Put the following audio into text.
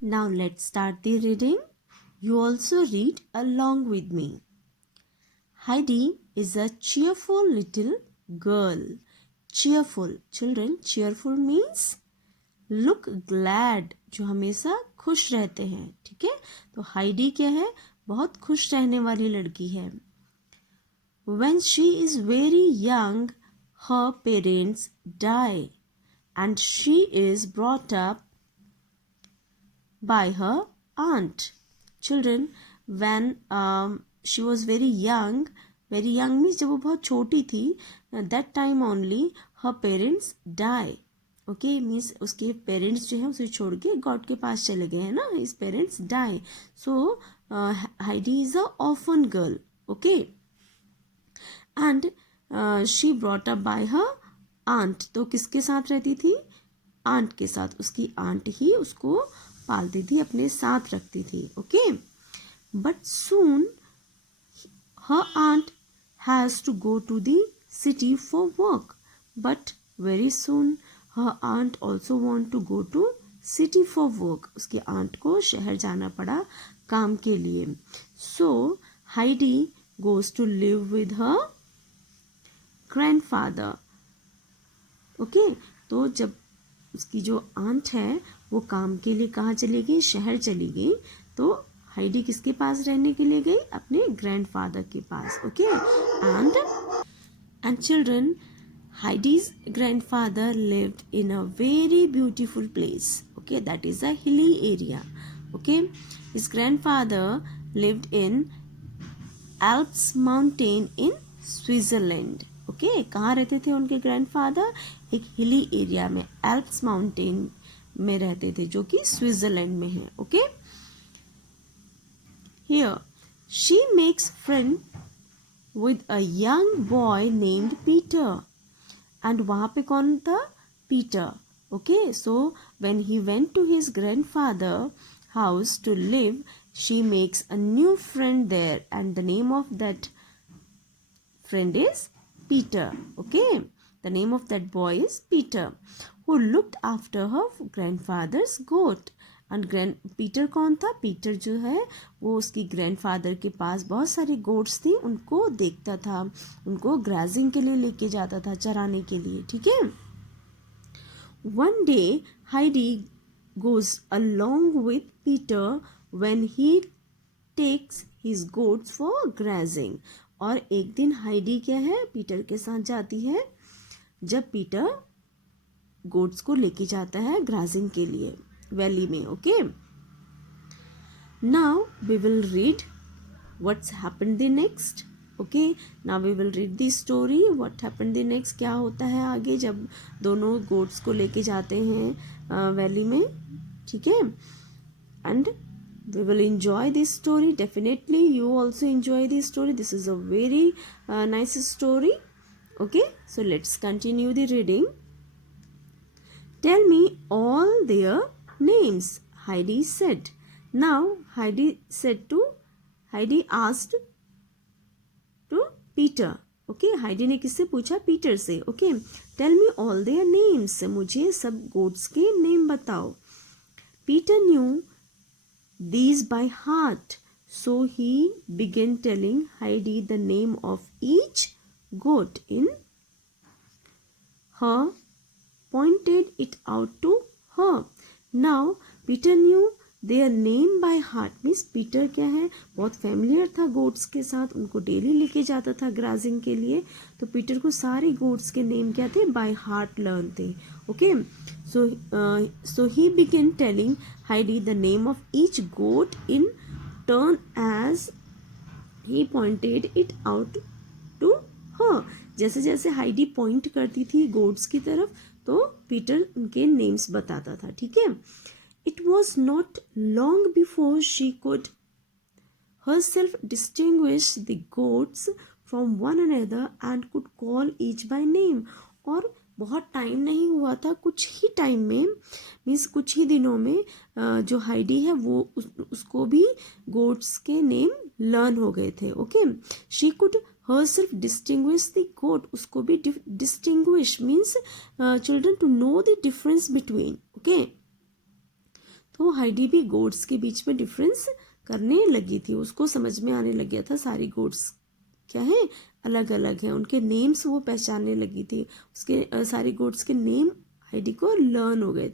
Now let's start the reading. You also read along with me. Heidi is a cheerful little girl. Cheerful. Children, cheerful means look glad, जो हमेशा खुश रहते हैं. ठीक है, तो हाइडी क्या है? बहुत खुश रहने वाली लड़की है. When she is very young, her parents die and she is brought up by her aunt. Children, when she was very young means जब वो बहुत छोटी थी, that time only her parents die. Okay, means उसके parents जो है उसे छोड़ के गॉड के पास चले गए हैं ना. his parents die. So Heidi is a orphan girl. Okay, and she brought up by her aunt. तो किसके साथ रहती थी? आंट के साथ. उसकी आंट ही उसको पालती थी, अपने साथ रखती थी. Okay, but soon her aunt has to go to the city for work. But very soon her aunt also want to go to city for work. उसकी आंट को शहर जाना पड़ा काम के लिए. So Heidi goes to live with her grandfather. Okay, तो जब उसकी जो आंट है वो काम के लिए कहाँ चली गई? शहर चली गई. तो हाइडी किसके पास रहने के लिए गई? अपने ग्रैंडफादर के पास. Okay, and children, Heidi's grandfather lived in a very beautiful place. Okay, that is a hilly area. Okay, his grandfather lived in Alps mountain in Switzerland. Okay, कहाँ रहते थे उनके ग्रैंडफादर? एक हिली एरिया में, Alps mountain में रहते थे, जो कि स्विट्जरलैंड में है. Okay, here she makes friend with a young boy named Peter. And वहाँ पे कौन था? Peter. Okay, so when he went to his grandfather house to live, she makes a new friend there, and the name of that friend is Peter. Okay, the name of that boy is Peter, who looked after her grandfather's goat. And Peter कौन था? Peter जो है वो उसकी grandfather के पास बहुत सारी goats थी, उनको देखता था, उनको ग्राजिंग के लिए लेके जाता था, चराने के लिए. ठीक है. One day Heidi goes along with Peter when he takes his goats for grazing. और एक दिन हाइडी क्या है? पीटर के साथ जाती है जब पीटर गोट्स को लेके जाता है ग्राजिंग के लिए वैली में. Okay, now we will read what's happened the next. Okay, now we will read the story what happened the next. क्या होता है आगे जब दोनों गोट्स को लेके जाते हैं वैली में. ठीक है, and we will enjoy this story. Definitely you also enjoy this story. This is a very nice story. Okay, so let's continue the reading. Tell me all their names, Heidi said. Now Heidi asked to Peter. Okay, Heidi ने किससे पूछा? Peter से. Okay, tell me all their names. मुझे सब goats के name बताओ. Peter knew these by heart, so he began telling Heidi the name of each goat in her, pointed it out to her. Now Peter knew their name by heart, means Peter क्या है? बहुत familiar था goats के साथ, उनको daily लेके जाता था ग्राजिंग के लिए. तो पीटर को सारे गोट्स के नेम क्या थे? बाय हार्ट लर्न थे. Okay, so he began telling Heidi the name of each goat in turn as he pointed it out to her. जैसे जैसे हाइडी पॉइंट करती थी गोट्स की तरफ, तो पीटर उनके नेम्स बताता था. ठीक है. It was not long before she could herself distinguish the goats from one another and could call each by name. और बहुत टाइम नहीं हुआ था, कुछ ही टाइम में, मीन्स कुछ ही दिनों में जो हाइडी है वो उसको भी गोट्स के नेम लर्न हो गए थे. Okay, she could herself distinguish the goat. उसको भी distinguish means children to know the difference between. Okay, तो हाइडी भी गोट्स के बीच में डिफरेंस करने लगी थी, उसको समझ में आने लग गया था सारी गोट्स क्या है, अलग अलग हैं, उनके नेम्स वो पहचानने लगी थी, उसके सारी गोट्स के नेम हाइडी को लर्न हो गए